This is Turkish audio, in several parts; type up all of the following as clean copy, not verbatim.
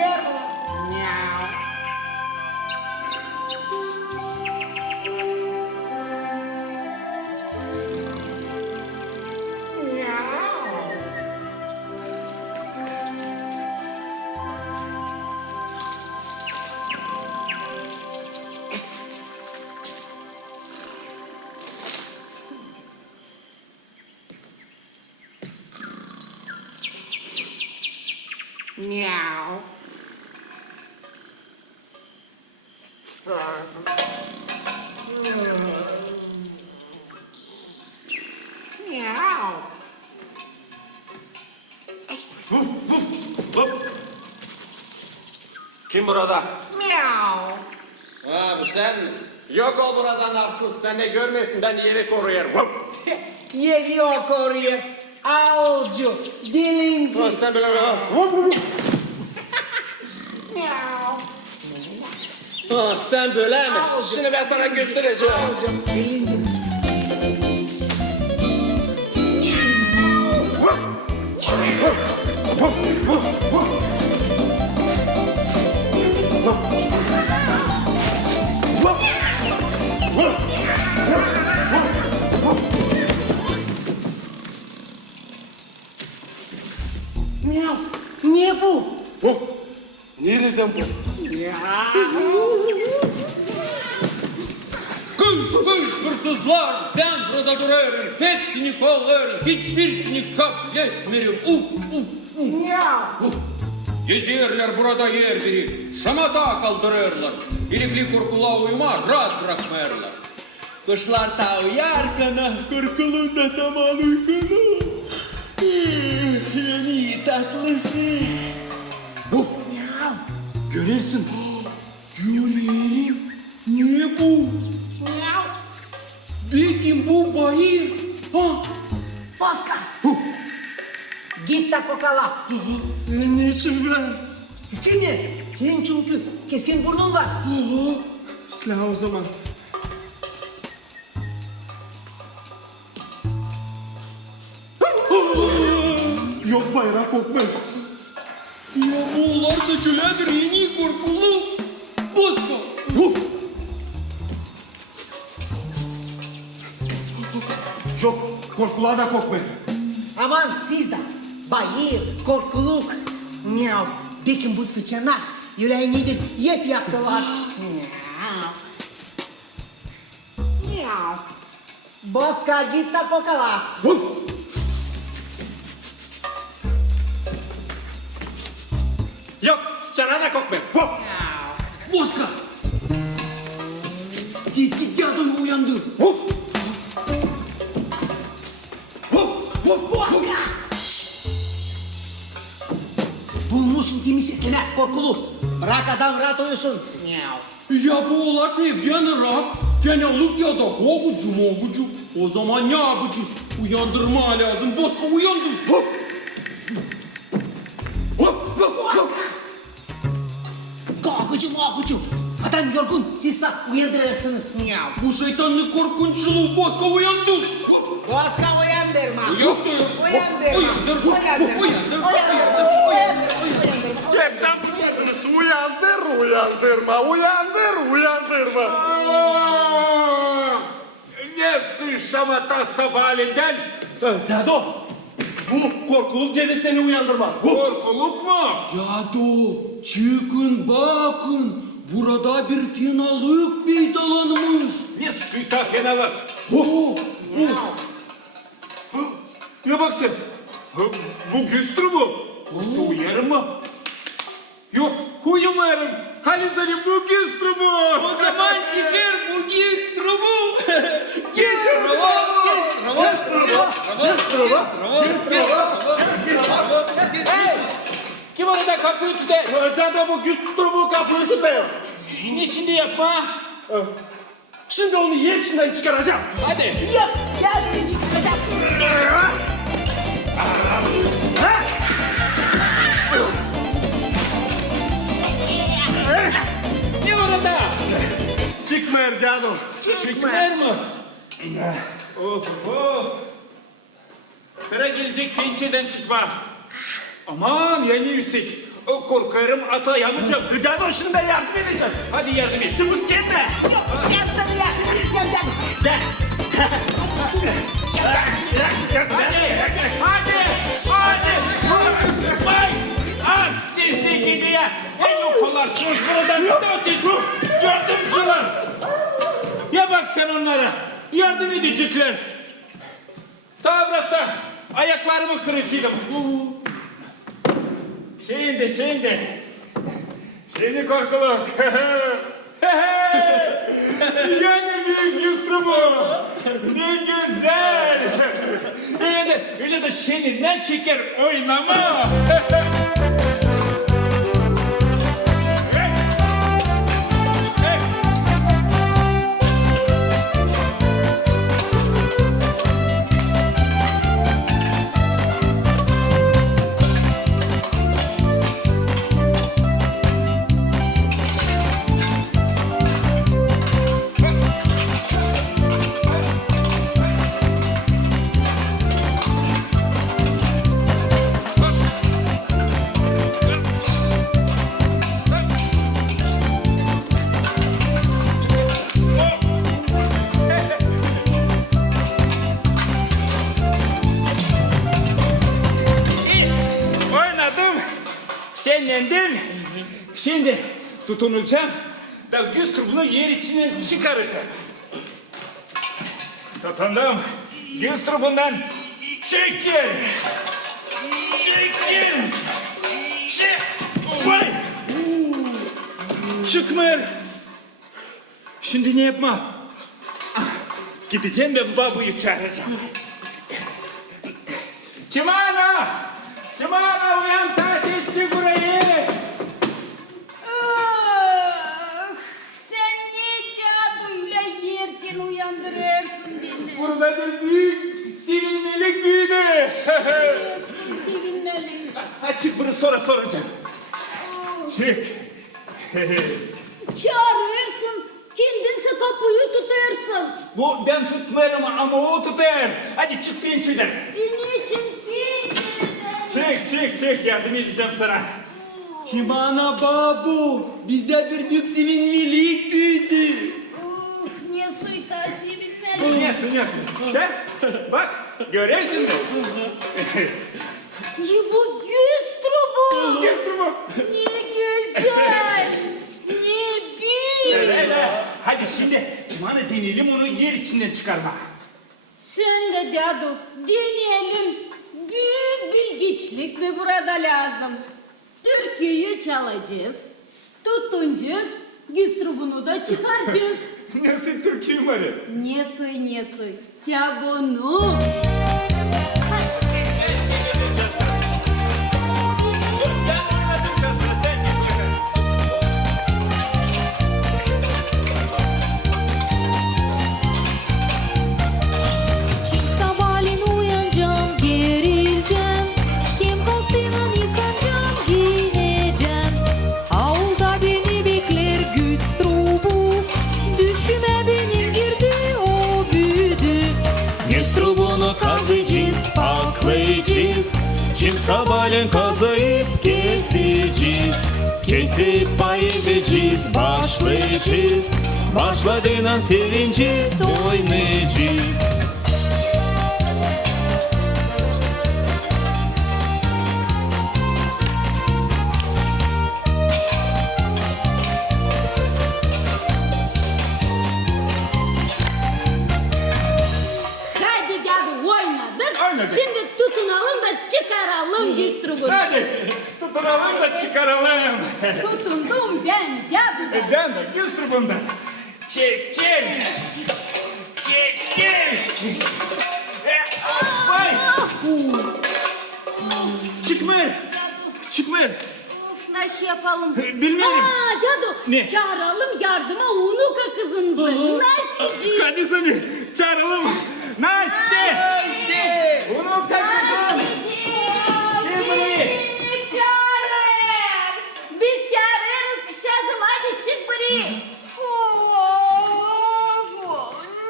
Sverre. Miau. Miau. Miau. Kim burada? Miau. Ha bu sen. Yok ol buradan arsız. Sen ne görmesin ben evi koruyarım. Geliyor koruyor. Avcı, dilinci. Ha, sen böyle Miau. Ha, sen böyle mi? Avcı. Şimdi ben sana göstereceğim. Avcı, dilinci. Miau. Ne bu? Nereden bu? Kış hırsızlar, ben burada duruyorum. Hepsini kollarım, hiçbirisini kabul Miau. Gezerler burada yer biri, şamata kaldırırlar. Birlikli korkula uymaz, rahat bırakmayarlar. Kışlar ta uyarkana, korkulun da tamal uykana. Yani tatlısı. Miau. Görürsün. Göreyim. Ne bu? Miau. Belki bu bayır. Ha? Paska. Git de kokala. Niçin ben? Dinle. Senin çünkü keskin burnun var. Silah o zaman. Yok bayrak korkma. Ya bu olarsa köle bir yeni korkulu. Bozma. Yok korkuluğa da korkmayın. Aman siz de. Bayır, korkuluk. Miau. Belki bu sıçanlar yüreğini bir yep yaktılar. Miau. Miau. Paska git de kokala. Yok sıçana da korkmayın. Bozka. Dizgi cadoyu uyandı. Paska. Bulmuşsun kimi sesleme korkuluk. Bırak adam rahat uyusun. Miau. Ya bu olarsa yanır. Fenalık ya da hobucu. O zaman ne yapacağız? Uyandırma lazım. Bozka uyandı. Korkucu morkucu. Adam yorgun. Siz de uyandırırsınız. Miau. Bu şeytanlık korkunçluğu Bozka uyandı. Paska uyandırma. Uyandı. Uyandırma. Uyandırma. Hepten buldunuz. Uyandırma. Ne şamata sabahleyinden? Dado. Bu korkuluk dedi seni uyandırma. Korkuluk mu? Yado, çıkın bakın. Burada bir fenalık meydana. Ne süta fenalık? Ya bak sen. Bu güstür mü? Bu uyarım mı? Yok uyumarım. Halizari bu güstür mü? O zaman çıkar bu gistrumu. Hey! Kim orada kapıyı tutar? Dado bu güstürü kapıyı tutuyor. Ne şimdi yapma? Şimdi onu yer içinden çıkaracağım. Hadi. Yok. Ya bir çıkacak. Ne orada? Çıkmıyor Dado. Çıkmıyor mu? Of of. Sıra gelecek pençeden çıkma. Aman yani yüksek. Korkarım ata yanacağım. Dado şunu ben yardım edeceğim. Hadi yardım et. Tıpız gelme. Gel sana yardım edeceğim gel. Vay! Al sizi gidiyor. En yok olarsınız buradan. Ne ötesi? Yardımcılar. Ya bak sen onlara. Yardım edecekler. Tavrasta ayaklarımı kırıcıydım. Şimdi korkuluk. Yani büyük yüzlü bu. Ne güzel. Öyle de seninle çeker oynama. Oynadım. Sen yendin. Şimdi tutunacağım. Ben yüz bunu yer içine çıkaracağım. Tutundum. Yüz bundan çekil. Vay. Çıkmıyor. Şimdi ne yapma? Gideceğim ve babayı çağıracağım. Çimana! Çimana uyan tatilci burayı! Sen ne cadıyla yerken uyandırırsın beni. Burada da büyük sevinmelik büyüdü. Nasıl sevinmeli. Açık bunu sonra soracağım. Çık. Çağırırsın. Kimdinse kapıyı tutuyorsun. Bu ben tutmuyorum ama o tutar. Hadi çık pinçiden. Niçin Çık yardım edeceğim sana. Çimana babu, bizde bir büyük sevinmelik büyüdü. Of ne suyta sevinmeli. Yesin. De, bak görüyorsun mu? Bu göz trubu. Yesin mi? Ne güzel. Ne büyük. Öyle. Hadi şimdi Cuma'nı deneyelim onu yer içinden çıkarma. Sen de Dadu deneyelim. Büyük bilgiçlik mi burada lazım? Türküyü çalacağız. Tutunacağız. Güstrubunu da çıkaracağız. Nasıl Türkiye umarı? Ne suy. Tiyabonu. Sabahleyin uyanacağım, gerileceğim. Kim kalktığından yıkanacağım, giyineceğim. Avulda beni bekler güç trubu. Düşüme benim girdi, o büyüdü. Güç trubunu kazıyacağız, paklayacağız. Çim sabahleyin kazıyıp keseceğiz. Kesip pay edeceğiz, başlayacağız. Başladığından sevineceğiz, oynayacağız. Hadi Dadu oynadık. Oynadık. Şimdi tutunalım da çıkaralım güstrubunu. Hadi tutunalım da çıkaralım. Tutundum ben Dadu. Ben de yüz tribundan. Çekil. Vay. Çıkmıyor. Of nasıl yapalım? Bilmiyorum. Dadu. Ne? Çağıralım yardıma Unuka kızımızı. Nastici. Hadi seni çağıralım. Nasti. Onu takılsın. Çağırın. Biz çağırırız kışazım. Hadi çık buraya.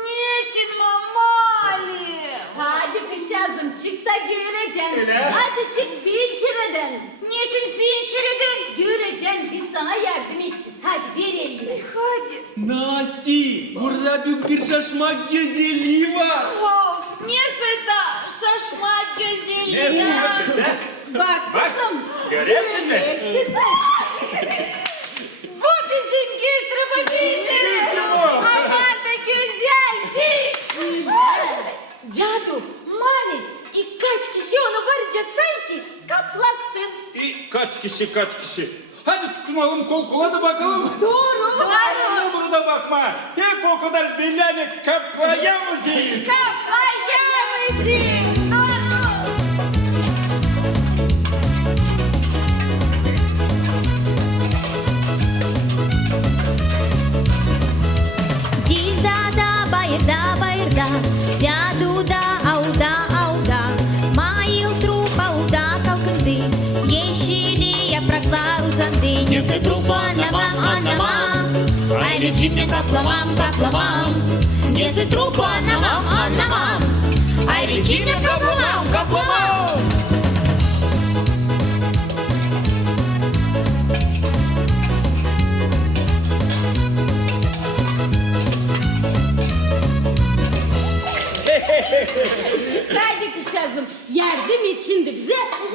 Niçin mamali? Hadi kışazım çık da göreceksin. Öyle. Hadi çık pinçireden. Niçin pinçireden? bir şaşmak güzelliği var. Of, neyse de şaşmak güzel ya. Bak kızım. Görüyorsun mu? Görüyorsun mu? Bu bizim Güstrübü değil. Aman da güzel bir. Cadı, Mali, kaç kişi onu varınca sanki kaplasın. Kaç kişi? Hadi tutunalım kol kola da bakalım. Doğru. Bana burada bakma. Hep o kadar belli kaplayamayacağız. Kaplayamayacağız. Doğru. Dilda bayırda, caduda auda, mail trup auda kalkındı, yeşili yapraklar uzandı, neyse trupu anlamam, aile cimri kaplamam, neyse trupu anlamam, aile cimri kaplamam. Haydi kuşazım, yardım için de bize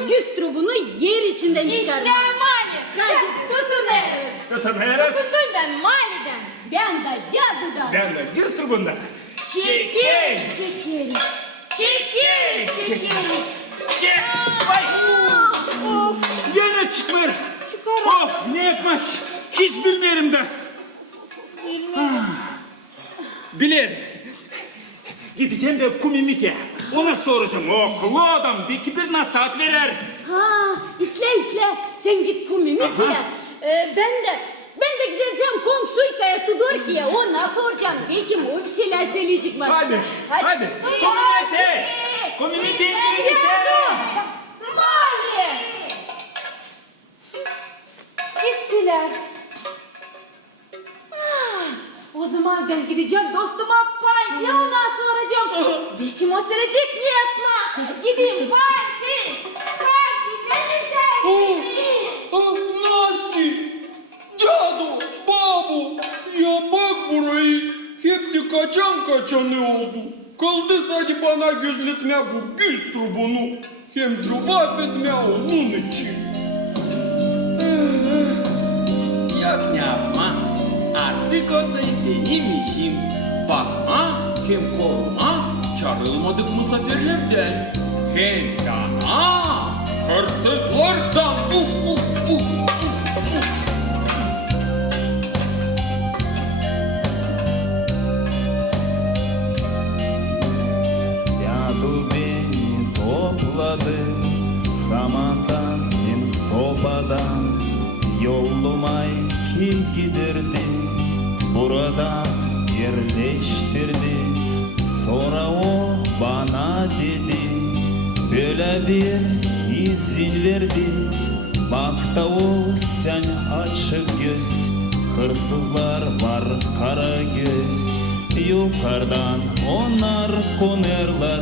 Güstrübü'nü yer içinden çıkarın. İslam Ali. Haydi tutunuz. Tutunuruz. Tutundum ben Mali'den. Ben de cadıdan. Ben de Güstrübü'nden. Çekeriz. Vay. Of. Yine çıkmıyor. Of ne etmez. Hiç bilmiyorum da. Bilirim. Gideceğim de kumimite. Ona soracağım. O kulu adam belki bir nasihat verer. Ha, isle. Sen git kumimi diye. Ben de gideceğim komşuykaya Tudorki'ye. Ona soracağım. Belki o bir şeyler söyleyecek bana. Hadi. Kumimite. Kumimite İngilizce. Mali. Gittiler. O zaman ben gideceğim dostuma partiye ondan soracağım. Belki o söyleyecek mi yapma. Gideyim parti. Senin dersin. Nasty, Dado, Babu, ya bak burayı. Hepsi kaçanı oldu. Kaldı sadece bana gözletme bu Güstrübü'nü. Hem cevap etme onun için. Yapma. Artık o benim işim. Bakma, hem koruma, çağrılmadık misafirlerden. Hem yana, hırsızlardan. Dadu beni topladı samandan hem sobadan yoluma iki gidirdi buradan yerleştirdi sonra o bana dedi böyle bir izin verdi bak da o sen açık göz hırsızlar var kara göz yukarıdan onlar konerler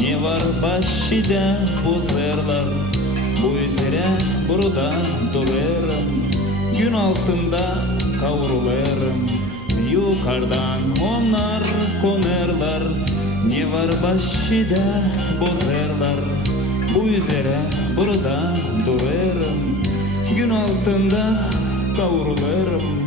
ne var başında bozerler bu üzere burada durarım gün altında kavrularım yukarıdan onlar konerler ne var başında bozerler bu üzere burada durarım gün altında kavrularım.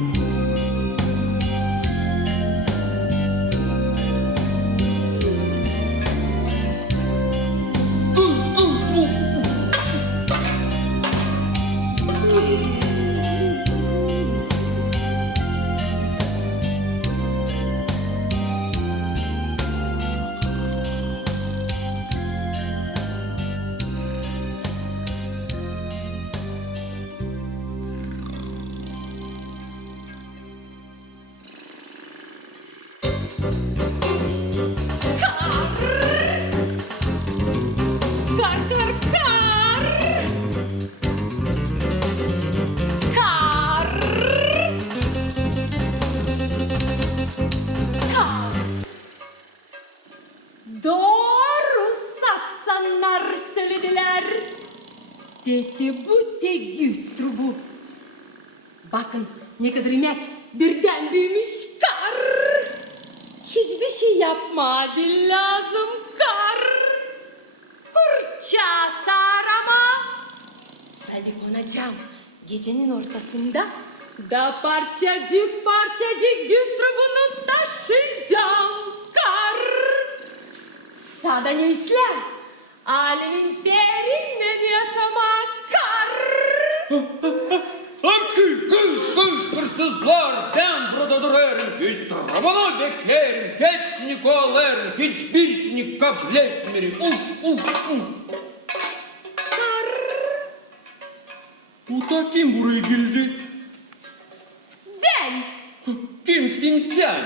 Doğru Saksanlar söylediler. Dete bu te Güstrübü. Bakın ne kadar emek birden büyümüş kar. hiçbir şey yapmadın lazım kar. Kurça sarama. Seni konacağım gecenin ortasında. Da parçacık parçacık düstrubunu taşıyacağım kar. Daha da ne isle? Alemin derinleri yaşamak kar. Hamsi, kış, hırsızlar, ben burada durarım, güstrabını beklerim, hepsini kovalarım, hiçbirisini kabul etmerim. Bu da kim buraya girdi? Ben Kimsin sen?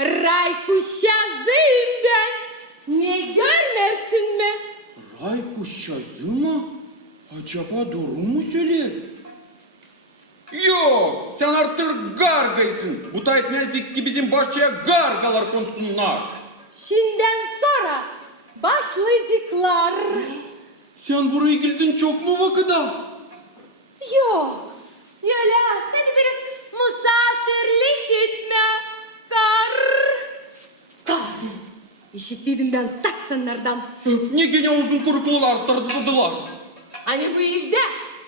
Raykuşazıyım ben. Ne görmersin mi? Ray kuşçazı mı? Acaba doğru mu söyler? Yok, sen artık gargaysın. Bu da etmezdik ki bizim bahçeye gargalar konsunlar. Şimdiden sonra başlayacaklar. Sen buraya geldin çok mu vakıda? Yok. Yola seni biraz misafirlik etme. Kar. Kar. İşittiydim ben Saksonlardan. Ne gene uzun kuruklular tırtıdılar. Hani bu evde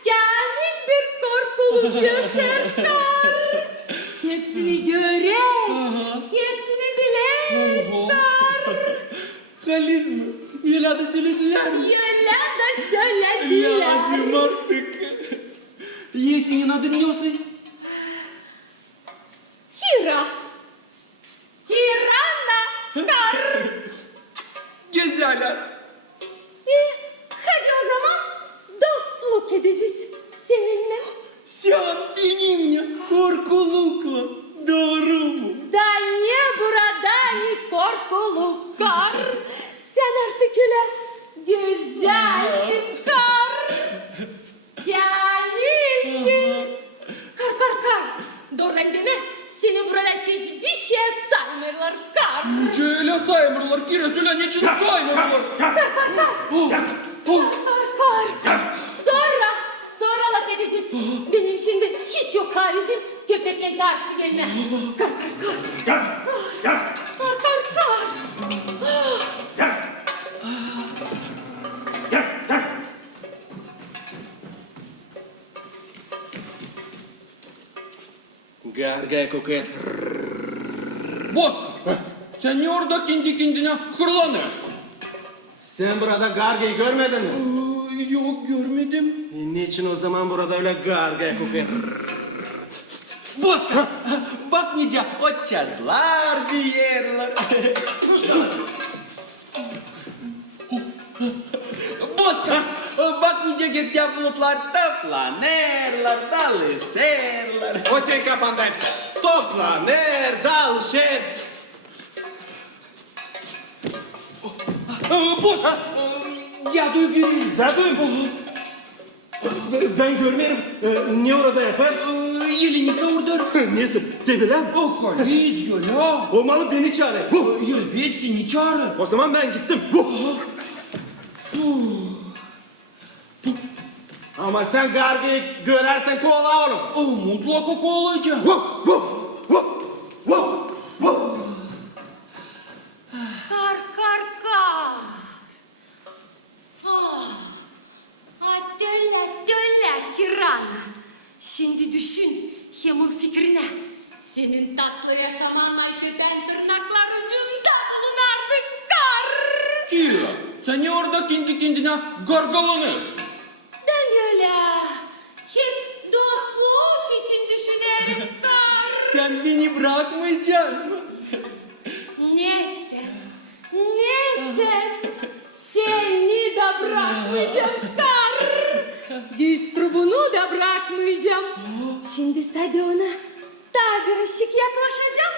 kamil bir korkuluk yaşar kar. Hepsini görer. Hepsini biler kar. Haliz mi? Yola da söylediler mi? Yola da söylediler. Lazım artık. Senin adın ne olsun? Hira. Hirana kar. Güzel ad. Hadi o zaman dostluk edeceğiz seninle. Sen benimle korkulukla. Doğru mu? Da ne burada ne korkuluk kar. Sen artık öyle güzelsin kar. Kamilsin. Kar. Doğrudan deme. Seni burada hiçbir şey saymıyorlar kar. Öyle saymırlar. Kire söyle niçin saymırlar? Kar. Sonra laf edeceğiz. Benim şimdi hiç yok halizim. Köpekle karşı gelme. Kar. Gargaya kokuyor. Boska, sen niye orada kendi kendine hırlanırsın? Sen burada gargayı görmedin mi? Yok görmedim. Niçin o zaman burada öyle gargaya kokuyor? Boska, bak nice o çazlar bir yerler. Boska, bak nice gökten bulutlar toplanırlar, dalışırlar. O senin kafanda hepsi. Toplanır, dalışır. Boska, cadı görüyorum. Zaten ben görmüyorum. Niye orada yapar? Elini savurdur. Neyse, tebilem. O haliz göla. O malı beni çağırır. Elbet seni çağırır. O zaman ben gittim. Ama sen gargayı görersen kovala oğlum. O mutlaka olacak. Kar. Dölle Kirana. Şimdi düşün Hemur fikrine. Senin tatlı yaşamanla ben tırnaklar ucunda bulunardık kar. Kira, sen niye orada kendi kendine gargalanırsın? Ben öyle hep dostluk için düşünerim kar. Sen beni bırakmayacaksın mı? Neyse. Seni de bırakmayacağım kar. Düstrubunu da bırakmayacağım. Şimdi sadece ona daha bir ışık yaklaşacağım.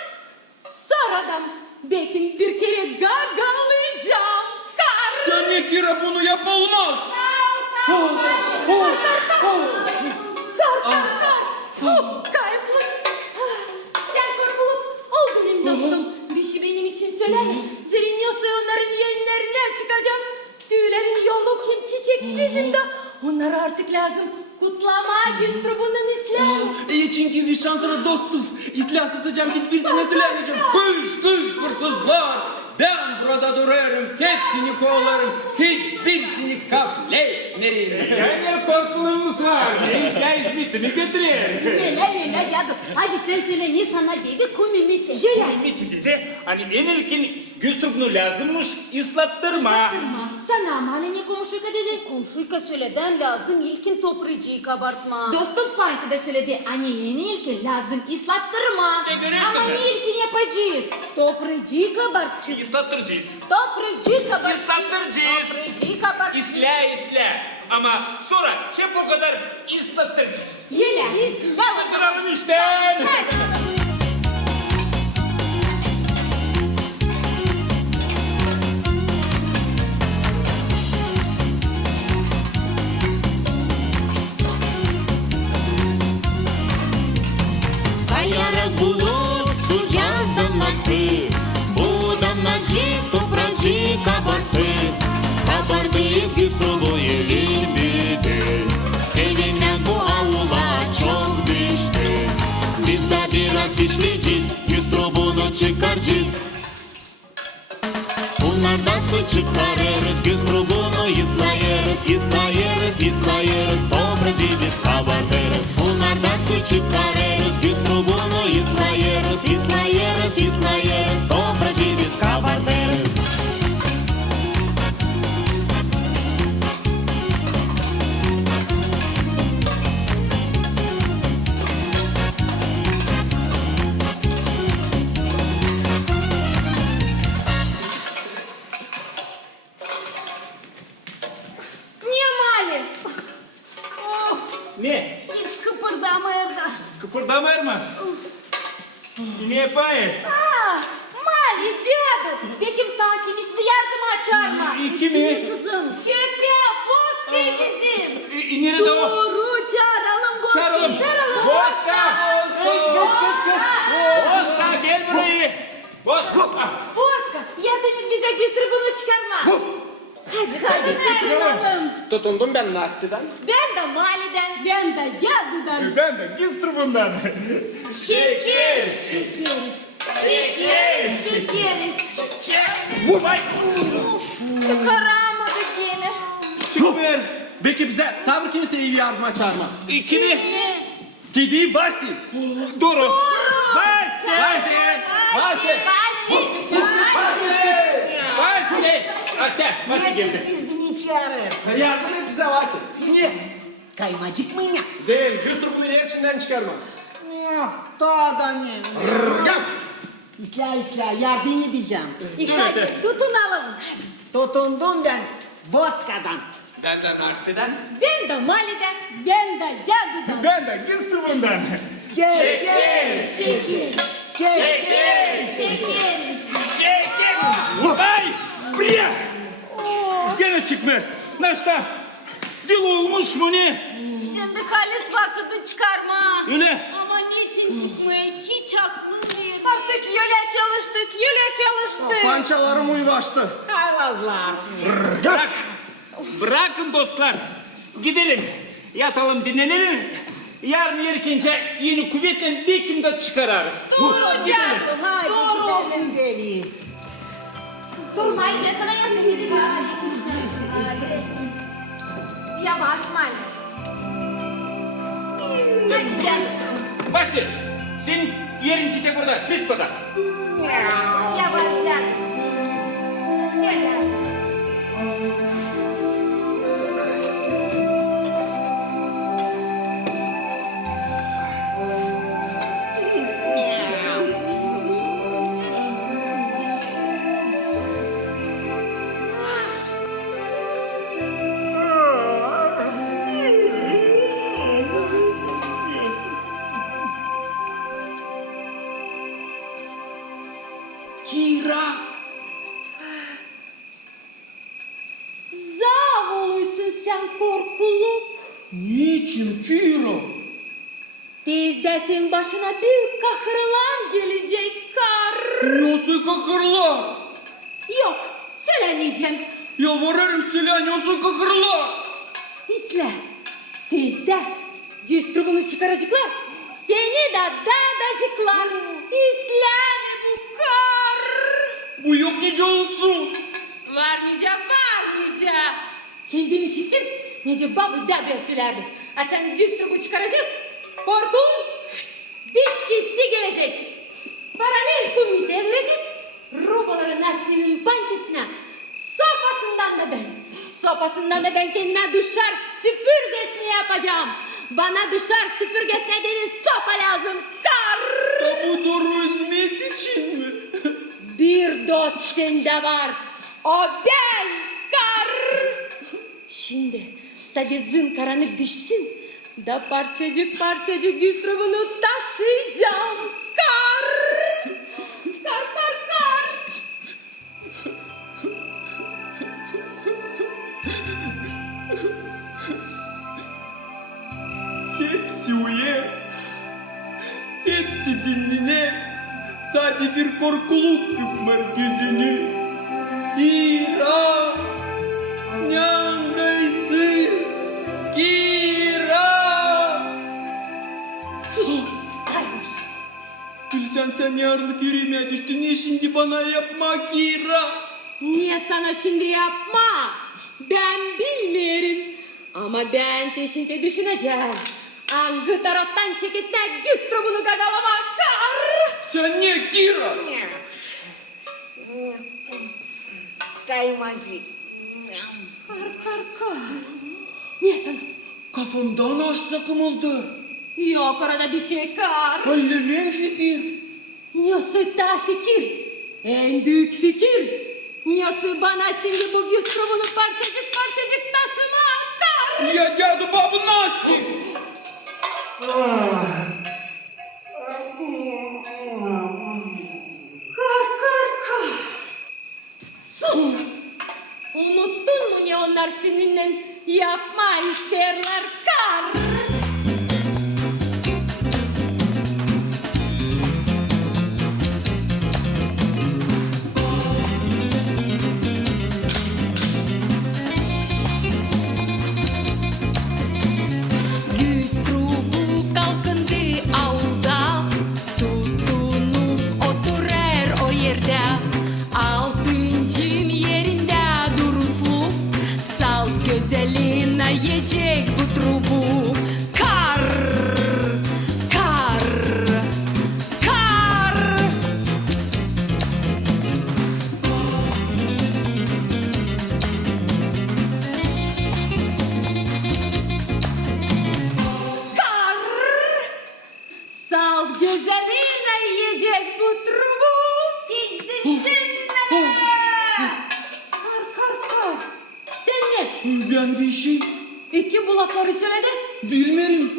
Sonradan belki bir kere gagalayacağım kar. Sen ne Kira bunu yapılmaz. Kayıplık. Sen korkuluk ol benim dostum. Bir şey benim için söyle. Zerrin yoksa onların yönlerine çıkacağım. Tüylerim yolluk hem çiçeksizim de Onlara artık lazım. Kutlama Güstrubun'un İslam. İyi çünkü biz şansına dostuz. İslah susacağım hiçbirisine söylemeyeceğim. Kış hırsızlar. Ben burada durarım. Hepsini kovalarım. Hiçbirisini kabletmerim. Yani korkulumuz var. İslah hizmetini götürüyor. Leyla yadı. Hadi sen söyle ne sana dedi kumimiti. Jöle. Hizmeti dedi. Hani en ilkin Güstrub'nu lazımmış ıslattırma. Sana ama hani ne komşuyka dedi? Komşuyka söyleden lazım ilkin toprıcıyı kabartma. Dostum Pantı da söyledi. Hani yeni ilkin lazım ıslattırma. görürsün Ama be. ne ilkin yapacağız? Toprıcıyı kabartacağız. Islattıracağız. Toprıcıyı kabartacağız. Islattıracağız. Toprıcıyı kabartacağız. İslah. Ama sonra hep o kadar ıslattıracağız. Jöle. İslam. Tutturalım işten. Ярок було сучаснати, будам начи, то прачи кабарти, кабарти Güstrub'u libidi, sevinlen bu avula çok düştü. Biz de biraz işleyeceğiz, Güstrub'unu çıkaracağız. Bunlardan su çıkarırız, Güstrub'unu ıslayırız, topracı biz kabartırız. Bunlardan su çıkarırız, Güstrub'unu ıslayırız, topracı biz kabartırız. Niye mali? Ne? Hiç kıpırdamıyor da. Kıpırdamıyor mu? Ne yapayım? Mali diyordu. Bekim takibisi de yardım açar mı? İki mi? Kızım. Köpeğe Boski bizim. Nerede o? Doğru çağıralım Boski. Çağıralım. Boska! Boska gel buraya. Boska! Boska yardım et bize Güstrub'unu çıkarma. Hadi çıkaralım. Tutundum ben Nasti'den. Ben de Mali'den. Ben de Cadı'dan. Ben de Güstrub'undan. Şekeriz. Vay! Çıkaramadık yine. Süper! Belki bize tabii kimseyi yardıma çağırma. İkini. Dediği Basi. Doğru. Basi! Ate, nasıl geldi? Siz beni çağırır. Sen yardım et bize Vasi. Niye? Kaymacık mı ya? Değil, Güstrub'unu hepsinden çıkarma. Daha da ne? Gel. İslah yardım edeceğim. Hadi tutunalım. Tutundum ben Boska'dan. Ben de Nasti'den. Ben de Mali'den. Ben de Cadı'dan. Ben de Güstrub'undan. Çekeriz. Şekeriz. Vay! Buraya! Gene çıkma. Nasıl? Dil olmuş mu ne? Şimdi kalis vakıdı çıkarma. Öyle. Ama niçin çıkmaya hiç aklım değil. Artık yüle çalıştık. Pançalarım uyvaştı. Haylazlar. Bırakın dostlar. Gidelim. Yatalım dinlenelim. Yarın erkence yeni kuvvetle dikimde çıkarırız. Doğru Cadı. Haydi gidelim. Gidelim. Durmayın ben sana yardım edeceğim. Hadi. Yavaş Mali. Hadi biraz. Basit. Senin yerin titek orada. Kıspada. Yavaş gel. Gel. Kira. Zavulusun sen korkuluk. Niçin Kira? Tezdesin başına büyük kahırlar gelecek kar. Nasıl kakırlar? Yok söylemeyeceğim. Yalvarırım silah nasıl kakırlar? İsle. Tezde Güstrubunu çıkaracaklar. Seni de dadacıklar. İsle mi bu kar? Bu yok nice olsun. Varmayacak. Kendim işittim. Nece babı dede söylerdi. Açan Güstrubu çıkaracağız. Korkun bitkisi gelecek. Paralel komiteye vereceğiz. Robaların Aslı'nın pantisine. Sopasından da ben kendime dışarı süpürgesini yapacağım. Bana dışarı süpürgesine deniz sopa lazım. Kar. Da bu doğru hizmet için mi? Bir dost sende var. O ben kar. Şimdi sadece zınkaranı düşsün. Da parçacık parçacık Güstrubunu taşıyacağım. Kar. Kar. Hepsi uyar. Hepsi dinline. Sadece bir korkuluk yıkmar gözünü. Kira. Neredesin? Kira. Sus. Kaymış. Gülşen sen yarlık yüreğime düştün. Niye şimdi bana yapma Kira? Niye sana şimdi yapma? Ben bilmiyorum. Ama ben peşinde düşüneceğim. Hangi taraftan çekitmek Güstrubunu gagalamak kar. Sen niye Kira? Kaymacı. Kar. Niye sana? Kafamdan aşsa kımıldır. Yok orada bir şey kar. Hallelen fikir. Niyası da fikir. En büyük fikir. Niyası bana şimdi bu Güstrubunu parçacık taşıma kar. Я дяду бабу Настю! Kar. Sus. Unuttun mu ne onlar seninle yapma isterler kar. Güstrubu kalkındı avluda, tutunup oturar o yerde. Altıncım yerinde duruslu, salt güzeline yiyecek bu trubu. Kar. Kar. Salt güzeline yiyecek bu trubu. Hiç düşünme. Kar. Sen ne? Ben bir şey Kim bu lafları söyledi? bilmiyorum.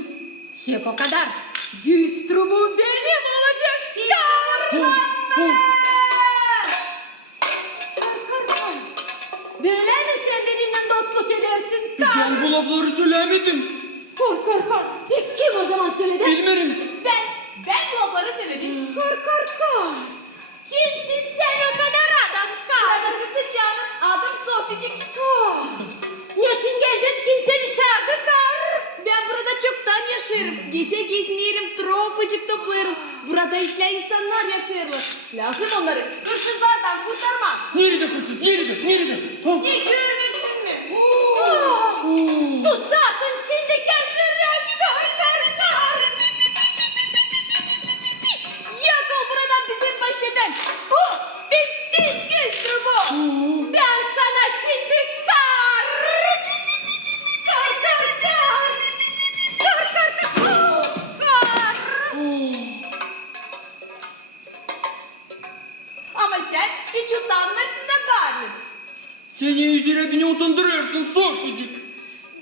Hep o kadar. Güstrubu benim olacak. Kar. Böyle mi sen benimle dostluk edersin? Kar. Ben bu lafları söylemedim. Kar. Kim o zaman söyledi? Bilmiyorum. Ben bu lafları söyledim. Kar. Kimsin sen o kadar adam? Kar. Kızı canım, adım Soficik. Niçin geldin? Kim seni çağırdı? Kar. Ben burada çoktan yaşarım. Gece gezinirim, tropacık toplarım. Burada isle insanlar yaşarlar. Lazım onları hırsızlardan kurtarmak. Nerede hırsız? Nerede? Ha? Ne görmesin mi? Sus zaten şimdi kendine. Kar. Yak ol buradan bizim başından. Bitti Güstrubu. Ben sana şimdi kar. Ama sen hiç utanmazsın da karnım. Sen yüzüne beni utandırıyorsun sokacık.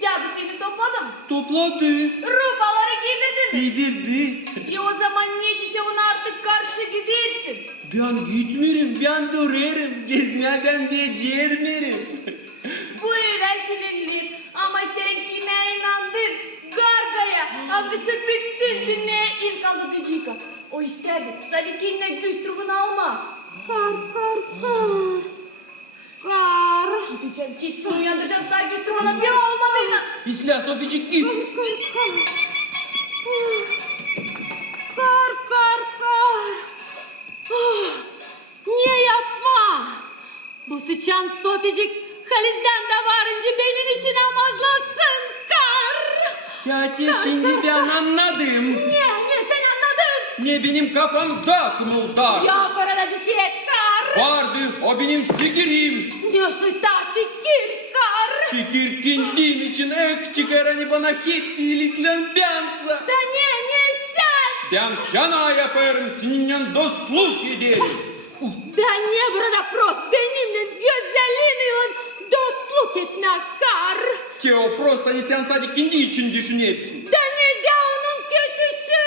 Cadı seni topladım. Topladı. Rubaları giydirdin mi? Yedirdi. O zaman niyetise ona artık karşı gidersin. Ben gitmiyorum. Ben duruyorum. Gezmeden de ciğermerim. Bu öğrenciler ama sen kime inandın? Gargaya. Hangisi bütün dünya ilk anlatıcıyka. O isterdi. Sadikinle Güstrubunu alma. Kar. Gideceğim hepsini uyandıracağım daha Güstrubuna bir olmadığına. İsla Soficik git. Kar, kar, kar. Ah, niye yapma? Bu sıçan Soficik Haliz'den de varınca benim için amazlasın kar. Kati şimdi ben anladım. Ne sen anladın? Ne benim kafamda kumulda. Ya parada bir şey kar. Vardı o benim fikirim. Diyorsun da fikir kar. Fikir kendim için çıkaranı bana hepsi iyilikle bense. Da ne sen? Ben kana yaparım seninle dostluk ederim. Ben niye burada prost benimle güzelliğinle dostluk etme kar? Ki o просто не sen sadece kendi için düşünüyorsun. Da ne de onun kötüsü?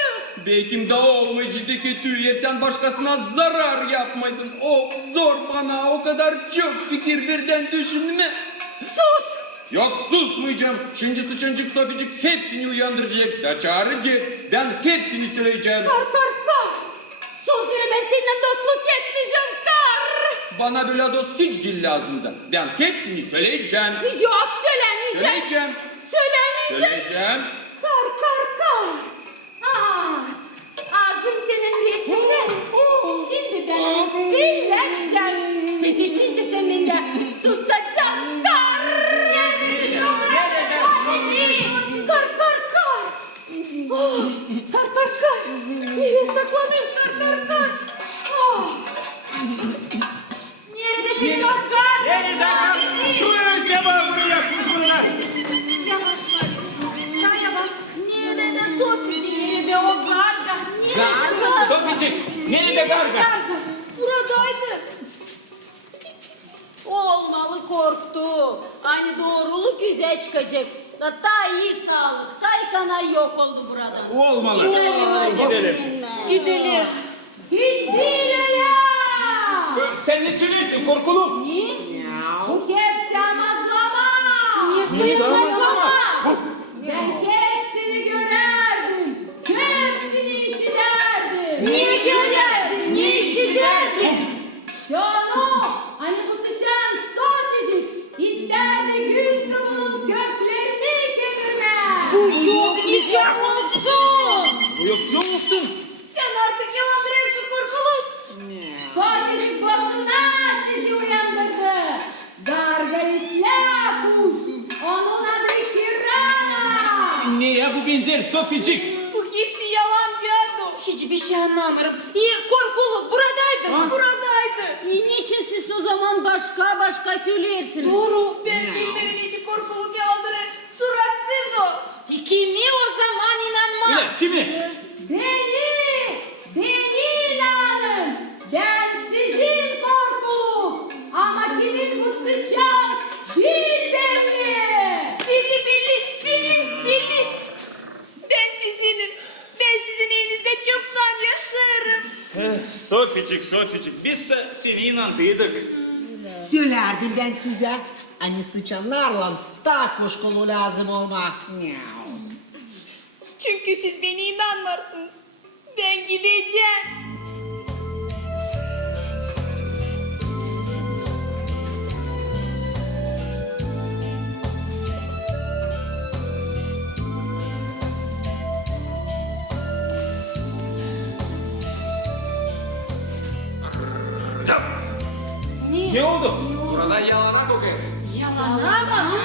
Belki daha olmayıcı kötü yer sen başkasına zarar yapmadın. Of zor bana o kadar çok fikir birden düşünme. Sus! Yok susmayacağım. Şimdi sıçancık Soficik hepsini uyandıracak da çağıracak. Ben hepsini söyleyeceğim. Kar kar kar! Sus yürü ben seninle dostluk etmeyeceğim kar! Bana böyle dost hiç değil lazım da. Ben hepsini söyleyeceğim. Yok söylemeyeceğim. Söyleyeceğim. Söylemeyeceğim. Söyleyeceğim. Kar kar kar! Ağzın senin resimde. Şimdi ben onu sileceğim. Peki şimdi senin de susacaksın kar! Kar kar kar! Oh, kar kar kar! Nereye saklanayım kar kar kar! Oh. Neredesin o kar? Nerede kar? Duyun Seba bunu yapmış bunu lan. Yavaş var. Kar yavaş. Nerede Soficik? Nerede o karga? Nerede kar? Soficik, nerede karga? Buradaydı. Olmalı korktu. Hani doğruluk yüzeye çıkacak. Hatta iyi sağlık. Taykana yok oldu buradan. Olmalı. Gidelim hadi. Gidelim. Gidelim. Gidelim. Sen ne söylüyorsun korkuluk? Ne? Bu hepsi amazlama. Niye sayamazlama? Ben hepsini görerdim. Hepsini işiterdim. Niye görerdin? Niye işiterdin? Şanu, hani bu sıçan Soficik isterdi Güstrum'un köklerini kemirme. Bu yok nice olsun. Bu yok ne olsun? Sen artık yalandırıyorsun korkuluk. Soficik boşuna sizi uyandırdı. Gargalisla kuş. Onun adı Kirana. Ne ya bu benzer Soficik? Bu hepsi yalan diyordu. Hiçbir şey anlamıyorum. İyi korkuluk buradaydı. Buradaydı. Niçin siz o zaman başka söylersiniz? Doğru. Ben bilmerim hiç korkuluk yalandırır. Suratsız o. Kimi o zaman inanmam. Öyle kimi? Beni inanın. Ben sizin korkuluk. Ama kimin bu sıçan bil belli. Billi. Ben sizinim. Ben sizin evinizde çoktan yaşarım. Soficik. Biz seni inandıydık. Söylerdim ben size. Hani sıçanlarla takmış kolu lazım olma. Miau. Çünkü siz beni inanmazsınız. Ben gideceğim. Ne oldu? Buradan yalana kokuyor. Yalan ama.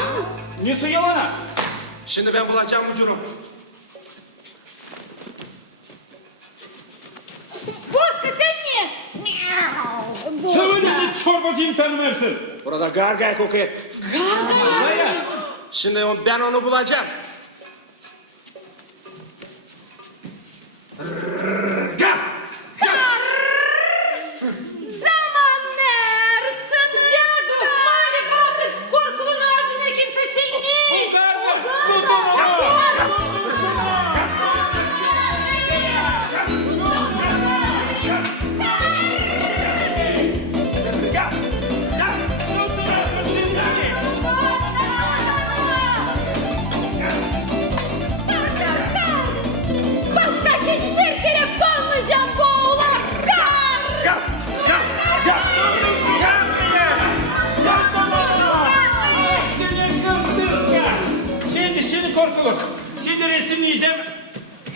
Nesi yalana? Şimdi ben bulacağım ucunu. Bozkır sen niye? Sen öyle bir çorbacıyım tanımırsın. Burada gargaya kokuyor. Gargaya? Şimdi ben onu bulacağım. Zaman versin. Malik artık korkulun ağzına kimse silmiş. Tutun onu. korkuluk. Şimdi resim yiyeceğim.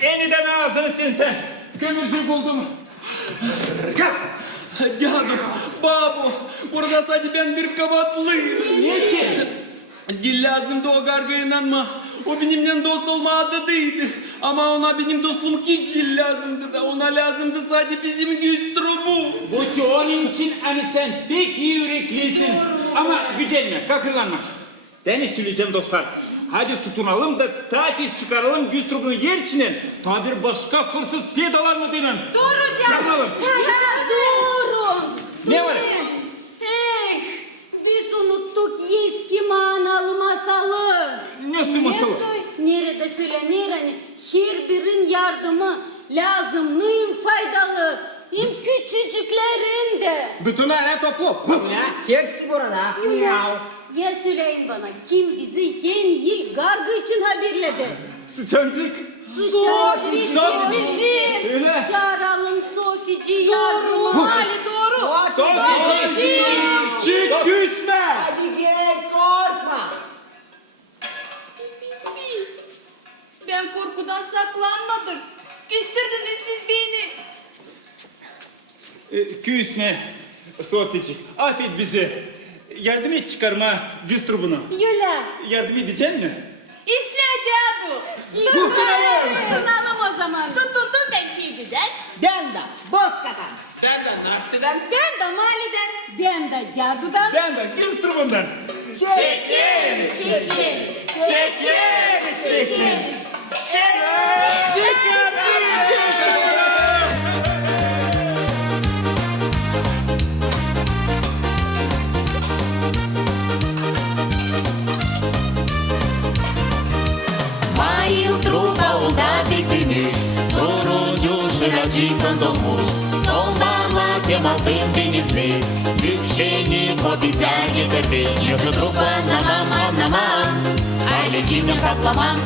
Eniden ağzını sinte. Kömürcü buldum. Дядо, бабу, burada sadece ben bir kavatlıyım. Niye ki? Dil lazımdı o garga inanma. O benimle dost olmadı değildi. Ama ona benim dostluğum hiç değil lazımdı da. Ona lazımdı sadece bizim göz trubu. Bu ki onun için hani sen tek yüreklisin. Ama gücenme, kakırlanma. Ben söyleyeceğim dostlar. Hadi tutunalım da tatil çıkaralım Güstrup'un yer içinden. Ta bir başka hırsız pedalar mı denen? Doğru canım. Çıkaralım. Ya doğru. Ne var? Eh, biz unuttuk eski manalı masalı. Nasıl masalı? Nerede söylenir hani her birin yardımı lazım, neyim faydalı. Hem küçücüklerin de. Bütün aile toplu. Ya, hepsi burada. Miau. Ya söyleyin bana kim bizi hem yıl gargı için haberledi? Sıçancık. Sofici. Öyle. Çağıralım Sofici yardıma. Ali doğru. Sofici. Çık küsme. Hadi gel korkma. Ben korkudan saklanmadım. Küstürdünüz siz beni. Küsme. Sofici. Affet bizi. Yardım et çıkarma Güstrup'unu. Yola. Yardım edecek mi? İsle Cadu. Tutunalım o zaman. Tutundum ben kediden. Ben de Bozka'dan. Nereden Narsti'den? Ben de Mali'den. Ben de cadıdan. Ben de Güstrup'undan. Çekeriz. Mai trupa bitmiş, turuncu şıracıkın dolmuş. Onlarla Kemal'ın denizli, Lükşeni o bize getirdi. Yazı trupa anlamam, ailecimle kaplamam.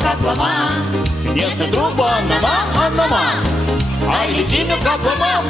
Yazı trupa anlamam, ailecimle kaplamam.